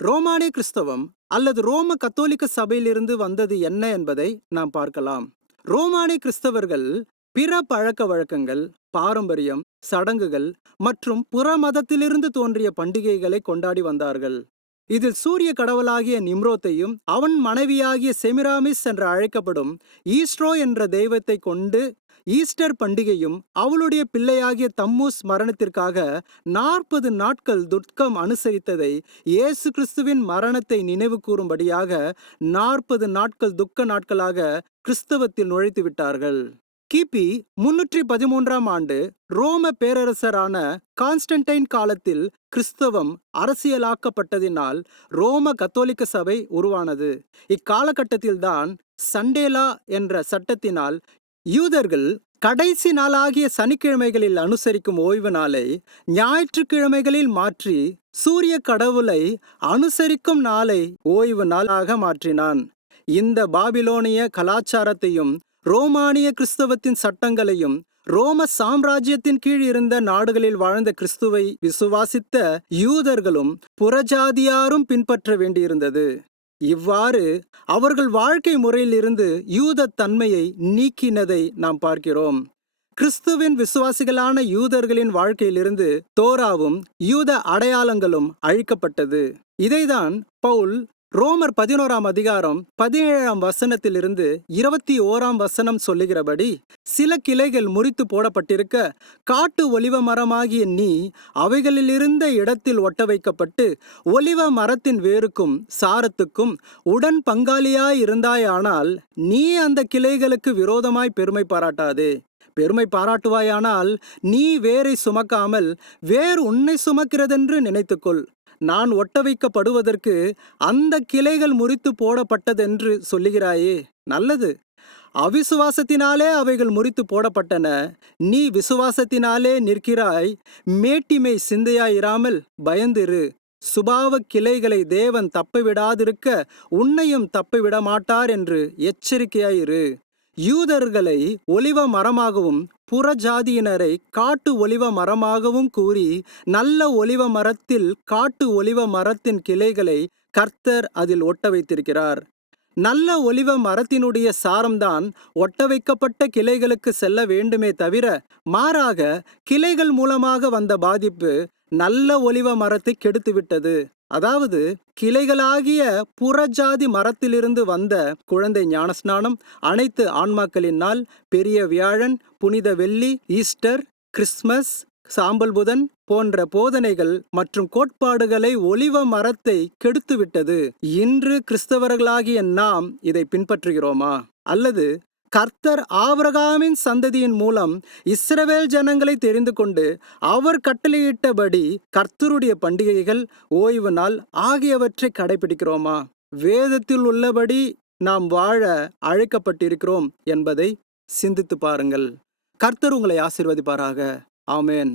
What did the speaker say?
ரோமானிய கிறிஸ்தவம் அல்லது ரோம கத்தோலிக்க சபையிலிருந்து வந்தது என்ன என்பதை நாம் பார்க்கலாம். ரோமானிய கிறிஸ்தவர்கள் பிற பழக்க வழக்கங்கள் பாரம்பரியம் சடங்குகள் மற்றும் புற மதத்திலிருந்து தோன்றிய பண்டிகைகளை கொண்டாடி வந்தார்கள். இதில் சூரிய கடவுளாகிய நிம்ரோத்தையும் அவன் மனைவியாகிய செமிராமிஸ் என்று அழைக்கப்படும் ஈஸ்ட்ரோ என்ற தெய்வத்தை கொண்டு ஈஸ்டர் பண்டிகையும் அவளுடைய பிள்ளையாகிய தம்மூஸ் மரணத்திற்காக நாற்பது நாட்கள் துர்க்கம் அனுசரித்ததை இயேசு கிறிஸ்துவின் மரணத்தை நினைவு கூறும்படியாக நாற்பது நாட்கள் துக்க நாட்களாக கிறிஸ்தவத்தில் நுழைத்து விட்டார்கள். கிபி முன்னூற்றி பதிமூன்றாம் ஆண்டு ரோம பேரரசரான கான்ஸ்டன்டைன் காலத்தில் கிறிஸ்தவம் அரசியலாக்கப்பட்டதினால் ரோம கத்தோலிக்க சபை உருவானது. இக்காலகட்டத்தில்தான் சண்டேலா என்ற சட்டத்தினால் யூதர்கள் கடைசி நாளாகிய சனிக்கிழமைகளில் அனுசரிக்கும் ஓய்வு நாளை ஞாயிற்றுக்கிழமைகளில் மாற்றி சூரிய கடவுளை அனுசரிக்கும் நாளை ஓய்வு நாளாக மாற்றினான். இந்த பாபிலோனிய கலாச்சாரத்தையும் ரோமானிய கிறிஸ்தவத்தின் சட்டங்களையும் ரோம சாம்ராஜ்யத்தின் கீழ் இருந்த நாடுகளில் வாழ்ந்த கிறிஸ்துவை விசுவாசித்த யூதர்களும் புறஜாதியாரும் பின்பற்ற வேண்டியிருந்தது. இவ்வாறு அவர்கள் வாழ்க்கை முறையிலிருந்து யூத தன்மையை நீக்கினதை நாம் பார்க்கிறோம். கிறிஸ்துவின் விசுவாசிகளான யூதர்களின் வாழ்க்கையிலிருந்து தோராவும் யூத அடையாளங்களும் அழிக்கப்பட்டது. இதைதான் பவுல் ரோமர் பதினோராம் அதிகாரம் பதினேழாம் வசனத்திலிருந்து இருபத்தி ஓராம் வசனம் சொல்லுகிறபடி சில கிளைகள் முறித்து போடப்பட்டிருக்க காட்டு ஒலிவ மரமாகிய நீ அவைகளிலிருந்த இடத்தில் ஒட்ட வைக்கப்பட்டு ஒலிவ மரத்தின் வேருக்கும் சாரத்துக்கும் உடன் பங்காளியாய் இருந்தாயானால் நீ அந்த கிளைகளுக்கு விரோதமாய் பெருமை பாராட்டாதே. பெருமை பாராட்டுவாயானால் நீ வேரை சுமக்காமல் வேறு உன்னை சுமக்கிறதென்று நினைத்துக்கொள். நான் ஒட்ட வைக்கப்படுவதற்கு அந்த கிளைகள் முறித்து போடப்பட்டதென்று சொல்லுகிறாயே. நல்லது. அவிசுவாசத்தினாலே அவைகள் முறித்து போடப்பட்டன. நீ விசுவாசத்தினாலே நிற்கிறாய். மேட்டிமை சிந்தையாயிராமல் பயந்திரு. சுபாவ கிளைகளை தேவன் தப்பிவிடாதிருக்க உன்னையும் தப்பிவிட மாட்டார் என்று எச்சரிக்கையாயிரு. யூதர்களை ஒலிவ மரமாகவும் புறஜாதியினரை காட்டு ஒலிவ மரமாகவும் கூறி நல்ல ஒலிவ மரத்தில் காட்டு ஒலிவ மரத்தின் கிளைகளை கர்த்தர் அதில் ஒட்ட வைத்திருக்கிறார் நல்ல ஒலிவ மரத்தினுடைய சாரம்தான் ஒட்ட வைக்கப்பட்ட கிளைகளுக்கு செல்ல வேண்டுமே தவிர மாறாக கிளைகள் மூலமாக வந்த பாதிப்பு நல்ல ஒலிவ மரத்தை கெடுத்துவிட்டது. அதாவது கிளைகளாகிய புறஜாதி மரத்திலிருந்து வந்த குழந்தை ஞானஸ்நானம் அனைத்து ஆன்மாக்களினால் பெரிய வியாழன் புனித வெள்ளி ஈஸ்டர் கிறிஸ்மஸ் சாம்பல் புதன் போன்ற போதனைகள் மற்றும் கோட்பாடுகளை ஒளிவ மரத்தை கெடுத்துவிட்டது. இன்று கிறிஸ்தவர்களாகிய நாம் இதை பின்பற்றுகிறோமா? அல்லது கர்த்தர் ஆவரகாமின் சந்ததியின் மூலம் இஸ்ரவேல் ஜனங்களை தெரிந்து கொண்டு அவர் கட்டளையிட்டபடி கர்த்தருடைய பண்டிகைகள் ஓய்வு நாள் ஆகியவற்றை கடைபிடிக்கிறோமா? வேதத்தில் உள்ளபடி நாம் வாழ அழைக்கப்பட்டிருக்கிறோம் என்பதை சிந்தித்து பாருங்கள். கர்த்தர் உங்களை ஆசிர்வதிப்பாராக. ஆமேன்.